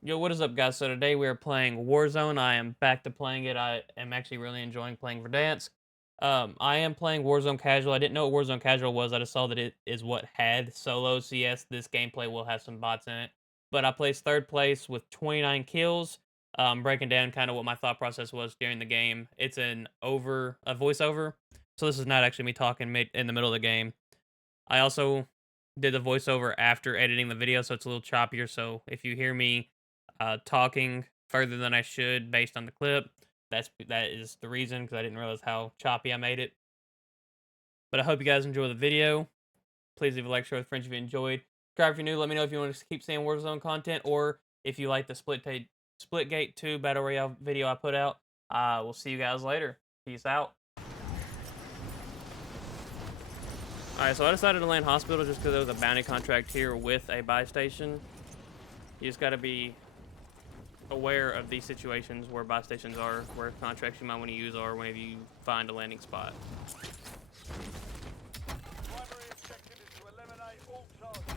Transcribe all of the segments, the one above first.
Yo, what is up, guys? So today we are playing Warzone. I am back to playing it. I am actually really enjoying playing Verdansk. I am playing Warzone Casual. I didn't know what Warzone Casual was. I just saw that it is what had solo. So yes, this gameplay will have some bots in it. But I placed third place with 29 kills. Breaking down kind of what my thought process was during the game. It's a voiceover. So this is not actually me talking in the middle of the game. I also did the voiceover after editing the video, so it's a little choppier. So if you hear me talking further than I should based on the clip, that is the reason, because I didn't realize how choppy I made it. But I hope you guys enjoy the video. Please leave a like, share with friends if you enjoyed. Subscribe if you're new. Let me know if you want to keep seeing Warzone content, or if you like the Splitgate 2 Battle Royale video I put out. We'll see you guys later. Peace out. Alright, so I decided to land hospital just because there was a bounty contract here with a buy station. You just got to be aware of these situations where buy stations are, where contracts you might want to use are whenever you find a landing spot. Primary objective is to eliminate all targets.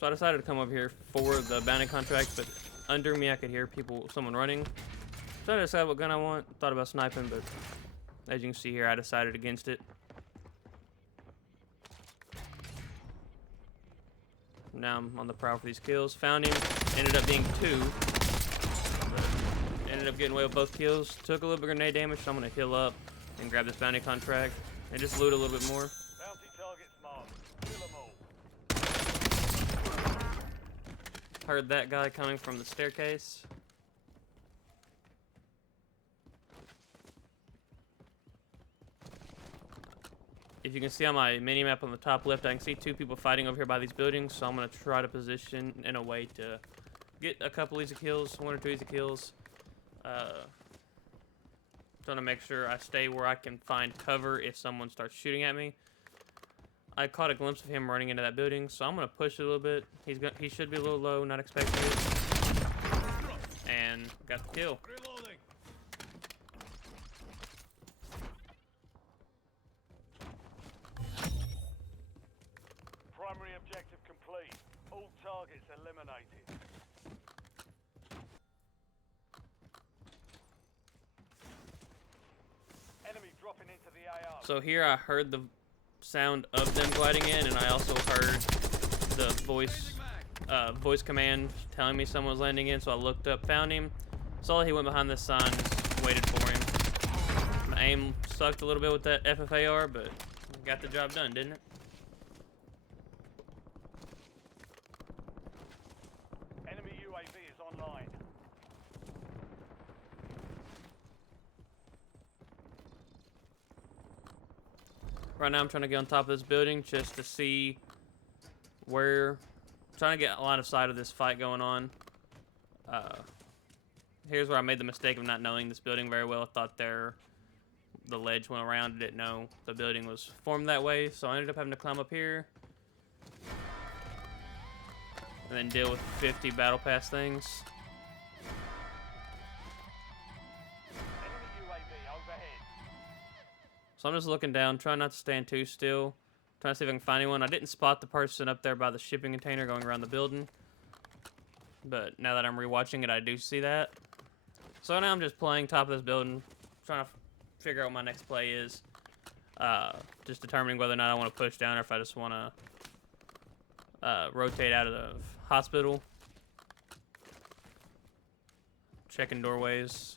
So I decided to come up here for the bounty contract, but under me I could hear someone running. So I decided what gun I want. Thought about sniping, but as you can see here, I decided against it. Now I'm on the prowl for these kills. Found him. Ended up being two. But ended up getting away with both kills. Took a little bit of grenade damage, so I'm going to heal up and grab this bounty contract and just loot a little bit more. Bounty targets marked. Kill them all. Heard that guy coming from the staircase. If you can see on my mini-map on the top left, I can see two people fighting over here by these buildings, so I'm going to try to position in a way to get a couple easy kills, one or two easy kills. Trying to make sure I stay where I can find cover if someone starts shooting at me. I caught a glimpse of him running into that building, so I'm going to push it a little bit. He should be a little low, not expecting it. And got the kill. Reloading. Primary objective complete. All targets eliminated. Enemy dropping into the AR. So here I heard the sound of them gliding in, and I also heard the voice command telling me someone was landing in, so I looked up, found him, saw that he went behind this sign, just waited for him. My aim sucked a little bit with that FFAR, but got the job done, didn't it? Enemy UAV is online. Right now I'm trying to get on top of this building just to see where... trying to get a line of sight of this fight going on. Here's where I made the mistake of not knowing this building very well. I thought the ledge went around. I didn't know the building was formed that way, so I ended up having to climb up here and then deal with 50 battle pass things. Enemy UAV overhead. So I'm just looking down, trying not to stand too still, trying to see if I can find anyone. I didn't spot the person up there by the shipping container going around the building, but now that I'm rewatching it, I do see that. So now I'm just playing top of this building, trying to figure out what my next play is. Just determining whether or not I want to push down or if I just want to rotate out of the hospital. Checking doorways.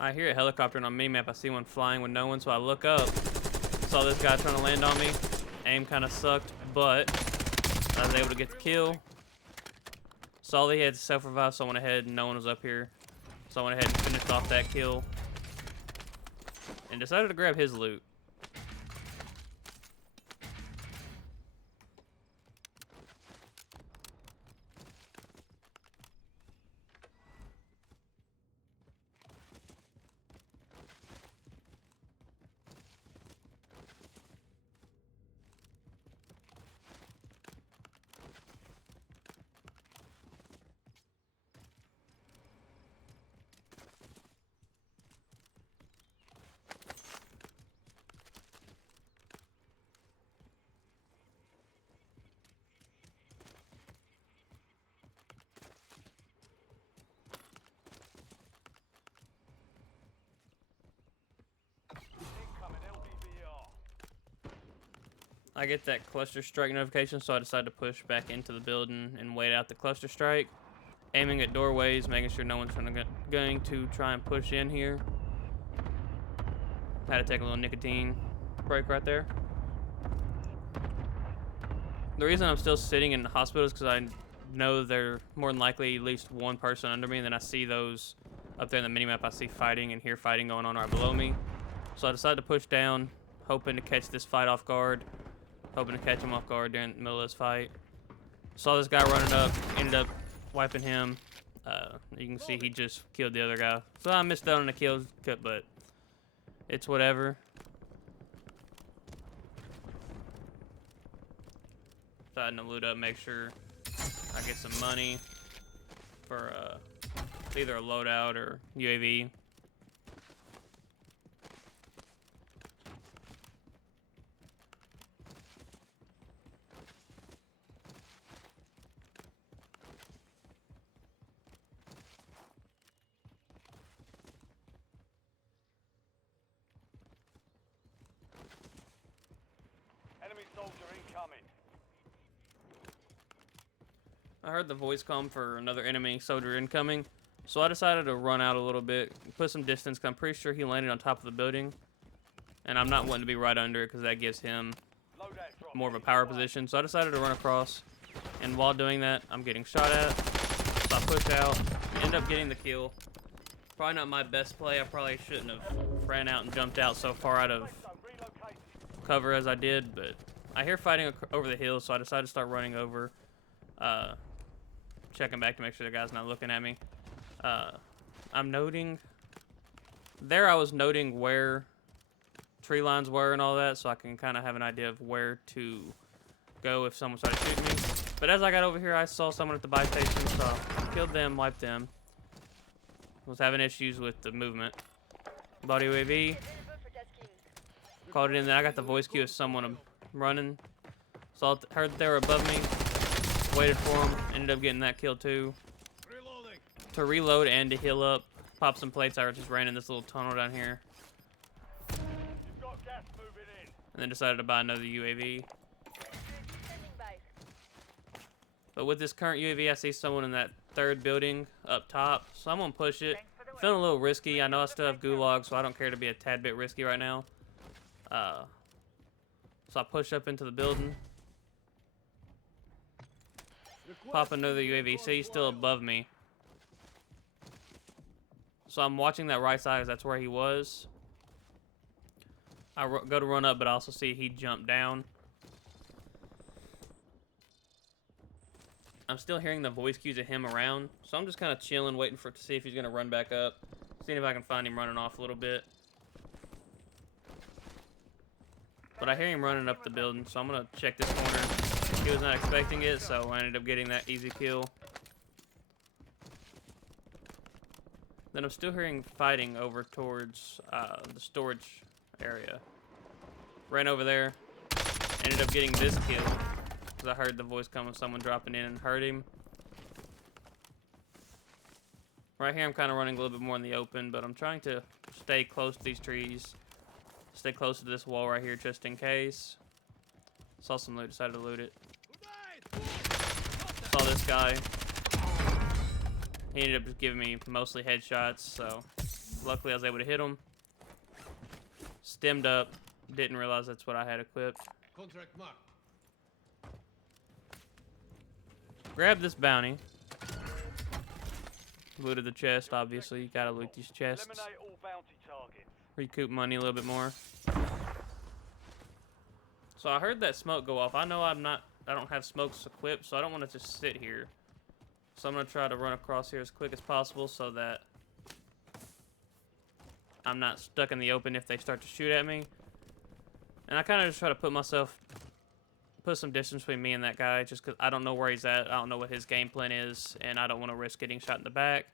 I hear a helicopter, and on minimap I see one flying with no one, so I look up. Saw this guy trying to land on me. Aim kind of sucked, but I was able to get the kill. Saw that he had self-revive, so I went ahead and no one was up here. So I went ahead and finished off that kill. And decided to grab his loot. I get that cluster strike notification, so I decide to push back into the building and wait out the cluster strike. Aiming at doorways, making sure no one's going to try and push in here. Had to take a little nicotine break right there. The reason I'm still sitting in the hospital is because I know they're more than likely at least one person under me, and then I see those up there in the minimap. I see fighting and hear fighting going on right below me. So I decided to push down, hoping to catch this fight off guard. Hoping to catch him off guard during the middle of this fight. Saw this guy running up, ended up wiping him. You can see he just killed the other guy. So I missed out on the kill, but it's whatever. Deciding to loot up, make sure I get some money for either a loadout or UAV. Enemy soldier incoming. I heard the voice come for another enemy soldier incoming, so I decided to run out a little bit, put some distance, 'cause I'm pretty sure he landed on top of the building, and I'm not wanting to be right under it because that gives him Loadout drop. more of a power position. So I decided to run across, and while doing that, I'm getting shot at. So I push out, end up getting the kill. Probably not my best play. I probably shouldn't have ran out and jumped out so far out of cover as I did, but I hear fighting over the hill, so I decided to start running over, checking back to make sure the guy's not looking at me. I'm noting there. I was noting where tree lines were and all that, so I can kind of have an idea of where to go if someone started shooting me. But as I got over here, I saw someone at the buy station, so I killed them, wiped them. Was having issues with the movement. Body UAV. Called it in there. I got the voice cue of someone running. Saw, heard they were above me. Waited for them. Ended up getting that kill too. Reloading. To reload and to heal up. Pop some plates. I just ran in this little tunnel down here. You've got gas moving in. And then decided to buy another UAV. But with this current UAV, I see someone in that third building up top. So I'm going to push it. Feeling a little risky. I know I still have gulag, so I don't care to be a tad bit risky right now. So I push up into the building. Pop another UAV. See, he's still above me. So I'm watching that right side because that's where he was. I go to run up, but I also see he jumped down. I'm still hearing the voice cues of him around, so I'm just kind of chilling, waiting to see if he's going to run back up. Seeing if I can find him running off a little bit. But I hear him running up the building, so I'm going to check this corner. He was not expecting it, so I ended up getting that easy kill. Then I'm still hearing fighting over towards the storage area. Ran over there. Ended up getting this kill. Because I heard the voice come of someone dropping in and heard him. Right here I'm kind of running a little bit more in the open, but I'm trying to stay close to these trees. Stay close to this wall right here just in case. Saw some loot, decided to loot it. Saw this guy. He ended up just giving me mostly headshots, so luckily I was able to hit him. Stemmed up. Didn't realize that's what I had equipped. Contract marked. Grab this bounty. Looted the chest, obviously. You gotta loot these chests. Eliminate all bounty targets. Recoup money a little bit more. So I heard that smoke go off. I know I don't have smokes equipped, so I don't want to just sit here. So I'm gonna try to run across here as quick as possible so that I'm not stuck in the open if they start to shoot at me. And I kind of just try to put some distance between me and that guy, just because I don't know where he's at. I don't know what his game plan is, and I don't want to risk getting shot in the back.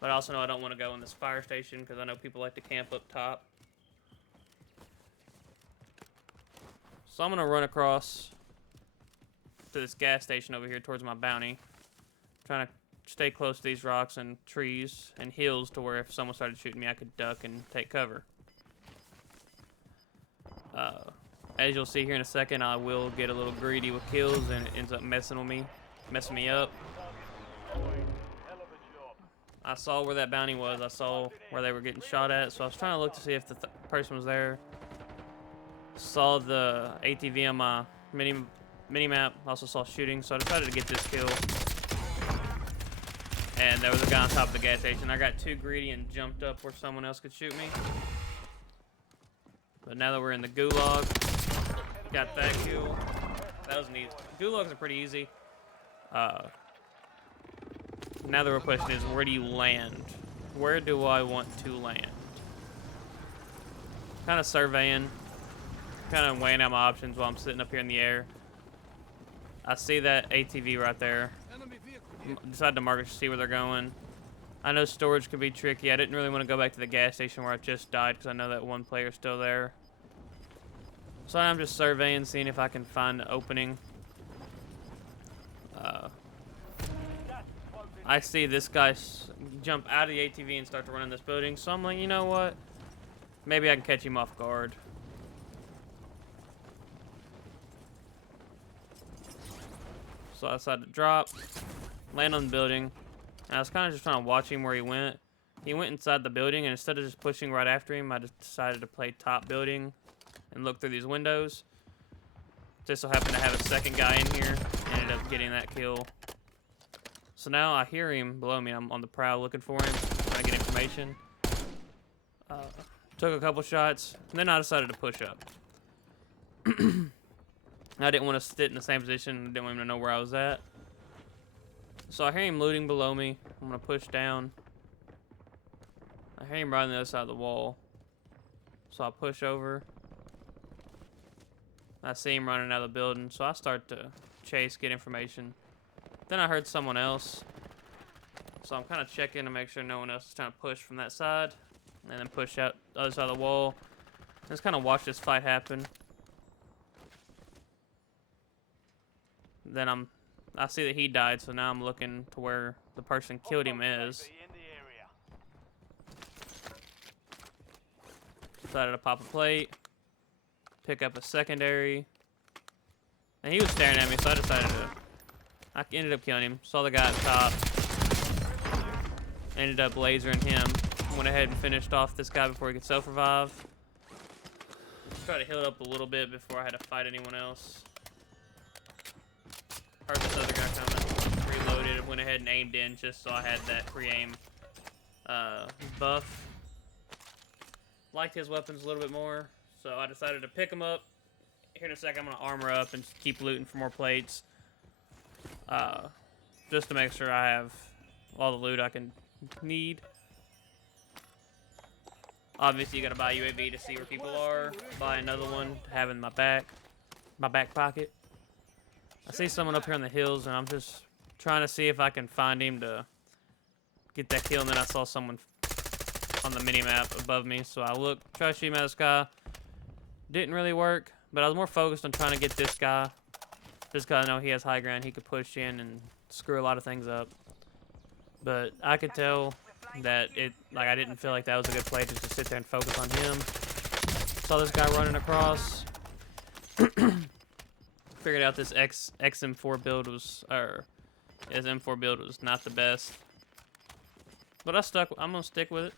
But I also know I don't want to go in this fire station, because I know people like to camp up top. So I'm going to run across to this gas station over here towards my bounty. Trying to stay close to these rocks and trees and hills to where if someone started shooting me, I could duck and take cover. As you'll see here in a second, I will get a little greedy with kills, and it ends up messing me up. Hell of a job. I saw where that bounty was. I saw where they were getting shot at, so I was trying to look to see if the person was there. Saw the ATV on my mini map. Also saw shooting, so I decided to get this kill. And there was a guy on top of the gas station. I got too greedy and jumped up where someone else could shoot me. But now that we're in the gulag, got that kill. That was neat. Gulags are pretty easy. Now the real question is, where do you land? Where do I want to land? Kind of surveying. Kind of weighing out my options while I'm sitting up here in the air. I see that ATV right there. Decided to mark it to see where they're going. I know storage could be tricky. I didn't really want to go back to the gas station where I just died because I know that one player's still there. So I'm just surveying, seeing if I can find an opening. I see this guy jump out of the ATV and start to run in this building, so I'm like, you know what? Maybe I can catch him off guard. So I decided to drop, land on the building, and I was kind of just trying to watch him where he went. He went inside the building, and instead of just pushing right after him, I just decided to play top building and look through these windows. Just so happened to have a second guy in here, and ended up getting that kill. So now I hear him below me. I'm on the prowl looking for him, trying to get information. Took a couple shots, and then I decided to push up. I didn't want to sit in the same position. I didn't want him to know where I was at. So I hear him looting below me. I'm going to push down. I hear him right on the other side of the wall. So I push over. I see him running out of the building, so I start to chase, get information. Then I heard someone else. So I'm kind of checking to make sure no one else is trying to push from that side. And then push out the other side of the wall. Just kind of watch this fight happen. Then I see that he died, so now I'm looking to where the person killed him is. Decided to pop a plate. Pick up a secondary. And he was staring at me, so I decided to... I ended up killing him. Saw the guy at the top. Ended up lasering him. Went ahead and finished off this guy before he could self-revive. Tried to heal it up a little bit before I had to fight anyone else. Heard this other guy coming. Reloaded. Went ahead and aimed in just so I had that pre-aim buff. Liked his weapons a little bit more, so I decided to pick him up. Here in a second, I'm going to armor up and keep looting for more plates. Just to make sure I have all the loot I can need. Obviously, you got to buy UAV to see where people are. Buy another one to have in my back pocket. I see someone up here on the hills, and I'm just trying to see if I can find him to get that kill. And then I saw someone on the mini-map above me, so I looked, tried to shoot him at the sky. Didn't really work, but I was more focused on trying to get this guy. This guy, I know he has high ground. He could push in and screw a lot of things up. But I could tell that I didn't feel like that was a good play just to sit there and focus on him. Saw this guy running across. Figured out this XM4 build was, or his M4 build was not the best. But I'm gonna stick with it.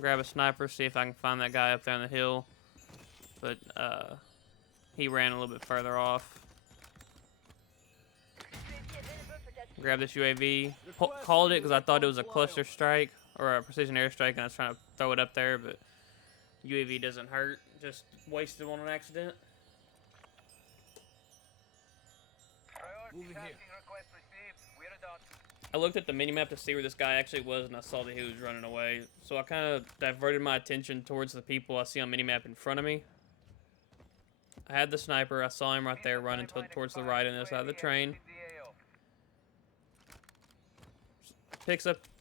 Grab a sniper, see if I can find that guy up there on the hill. But he ran a little bit further off. Grab this UAV. Called it because I thought it was a cluster strike or a precision airstrike, and I was trying to throw it up there, but UAV doesn't hurt. Just wasted one on accident. Moving here. I looked at the minimap to see where this guy actually was, and I saw that he was running away. So I kind of diverted my attention towards the people I see on minimap in front of me. I had the sniper. I saw him right there running towards the right on the other side of the train.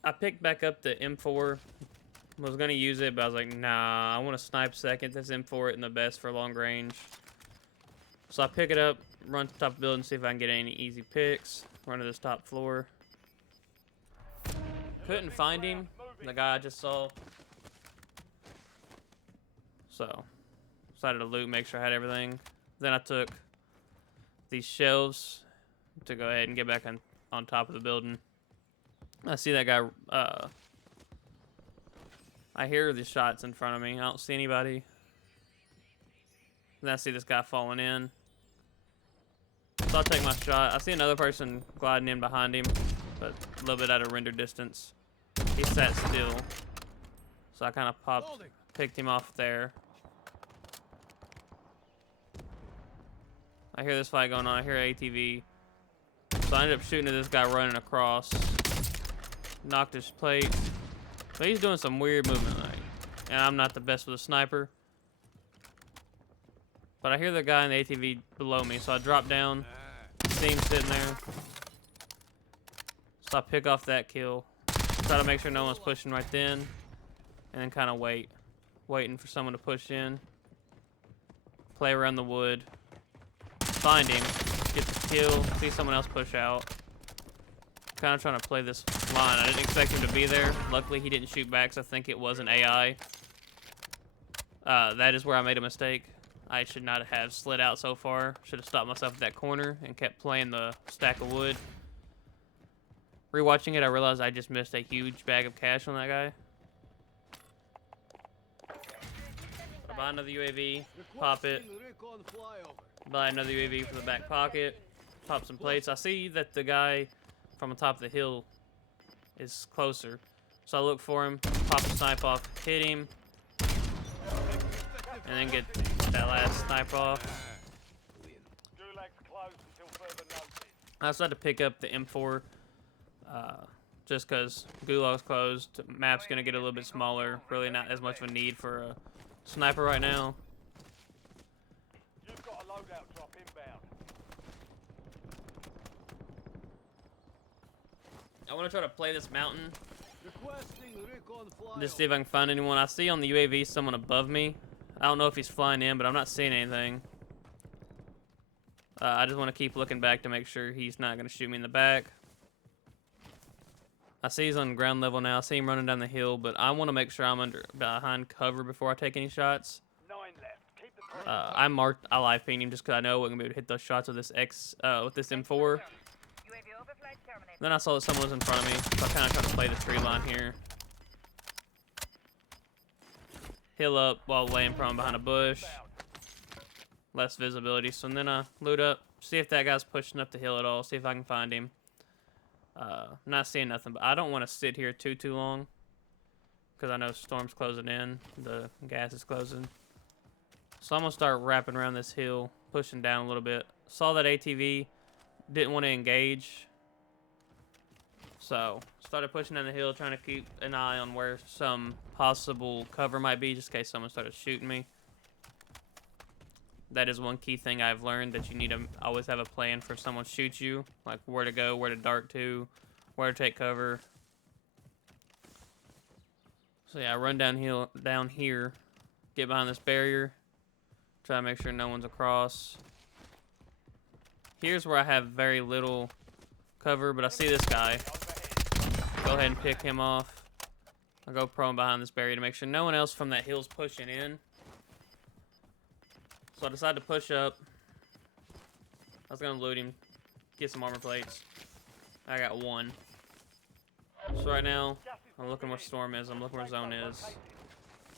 I picked back up the M4. Was going to use it, but I was like, nah, I want to snipe second. This M4 isn't the best for long range. So I pick it up, run to the top of the building, see if I can get any easy picks. Run to this top floor. Couldn't find him. The guy I just saw. Decided to loot, make sure I had everything. Then I took these shelves to go ahead and get back on top of the building. I see that guy. I hear the shots in front of me. I don't see anybody. Then I see this guy falling in. So I'll take my shot. I see another person gliding in behind him, but a little bit out of render distance. He sat still. So I kind of picked him off there. I hear this fight going on. I hear ATV. So I ended up shooting at this guy running across. Knocked his plate. But he's doing some weird movement, like, and I'm not the best with a sniper. But I hear the guy in the ATV below me, so I drop down. See him sitting there. So I pick off that kill. Try to make sure no one's pushing right then. And then kind of wait. Waiting for someone to push in. Play around the wood. Find him. Get the kill. See someone else push out. Kind of trying to play this line. I didn't expect him to be there. Luckily, he didn't shoot back, so I think it was an AI. That is where I made a mistake. I should not have slid out so far. Should have stopped myself at that corner and kept playing the stack of wood. Rewatching it, I realized I just missed a huge bag of cash on that guy. So buy another UAV, pop it. Buy another UAV for the back pocket. Pop some plates. I see that the guy from the top of the hill is closer. So I look for him, pop a snipe off, hit him, and then get that last snipe off. I also had to pick up the M4 just because Gulag's closed. Map's going to get a little bit smaller. Really not as much of a need for a sniper right now. You've got a loadout drop inbound. I want to try to play this mountain. Just see if I can find anyone. I see on the UAV someone above me. I don't know if he's flying in, but I'm not seeing anything. I just want to keep looking back to make sure he's not going to shoot me in the back. I see he's on ground level now. I see him running down the hill, but I want to make sure I'm behind cover before I take any shots. 9 left. Keep the pressure. I live pinged him just because I know we're going to be able to hit those shots with this M4. Then I saw that someone was in front of me, so I kind of tried to play the tree line here. Heal up while laying prone behind a bush. Less visibility. So then I loot up, see if that guy's pushing up the hill at all, see if I can find him. Not seeing nothing, but I don't want to sit here too long because I know storm's closing in, the gas is closing. So I'm gonna start wrapping around this hill, pushing down a little bit. Saw that ATV, didn't want to engage, so started pushing down the hill, trying to keep an eye on where some possible cover might be, just in case someone started shooting me. That is one key thing I've learned, that you need to always have a plan for if someone shoots you, like where to go, where to dart to, where to take cover. So yeah, I run down here, get behind this barrier, try to make sure no one's across. Here's where I have very little cover, but I see this guy. Go ahead and pick him off. I'll go prone behind this barrier to make sure no one else from that hill's pushing in. So I decided to push up. I was gonna loot him, get some armor plates. I got one. So right now, I'm looking where storm is, I'm looking where zone is.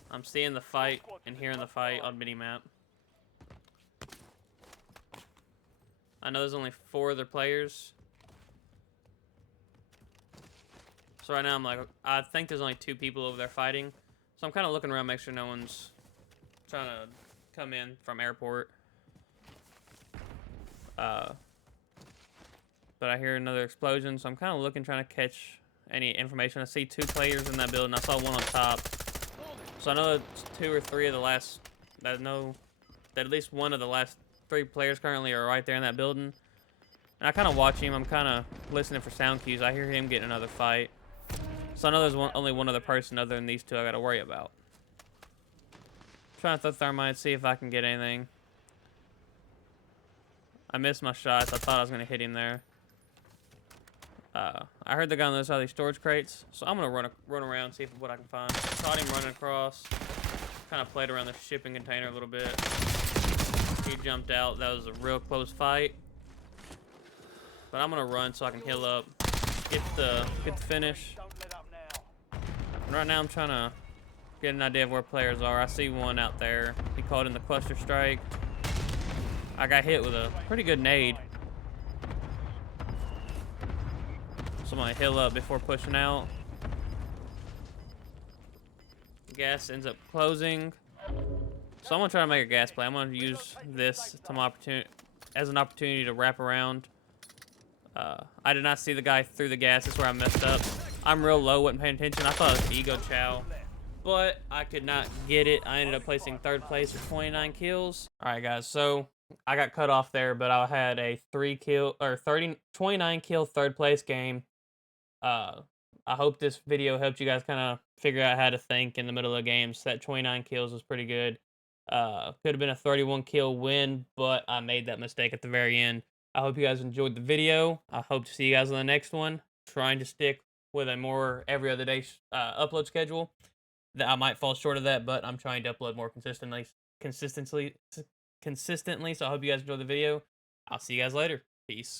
I'm seeing the fight and hearing the fight on minimap. I know there's only 4 other players. So right now I'm like, I think there's only 2 people over there fighting. So I'm kind of looking around, make sure no one's trying to come in from airport. But I hear another explosion, so I'm kind of looking, trying to catch any information. I see 2 players in that building. I saw one on top. So I know it's 2 or 3 of the last, I know that at least one of the last 3 players currently are right there in that building. And I kind of watch him. I'm kind of listening for sound cues. I hear him getting another fight. So I know there's only one other person other than these 2 I got to worry about. Trying to throw thermite, see if I can get anything. I missed my shots. I thought I was going to hit him there. I heard the guy on the other side of these storage crates, so I'm going to run around, see what I can find. Caught him running across. Kind of played around the shipping container a little bit. He jumped out. That was a real close fight. But I'm gonna run so I can heal up, get the finish. Don't let up now. And right now I'm trying to get an idea of where players are. I see one out there. He called in the cluster strike. I got hit with a pretty good nade. So I'm gonna heal up before pushing out. Gas ends up closing. So I'm gonna try to make a gas play. I'm gonna use this to my opportunity as an opportunity to wrap around. I did not see the guy through the gas. That's where I messed up. I'm real low, wasn't paying attention. I thought it was Ego Chow, but I could not get it. I ended up placing third place for 29 kills. All right, guys. So I got cut off there, but I had a 29 kill third place game. I hope this video helped you guys kind of figure out how to think in the middle of games. That 29 kills was pretty good. Could have been a 31 kill win, but I made that mistake at the very end. I hope you guys enjoyed the video. I hope to see you guys on the next one. Trying to stick with a more every other day upload schedule. That I might fall short of that, but I'm trying to upload more consistently. So I hope you guys enjoy the video. I'll see you guys later. Peace.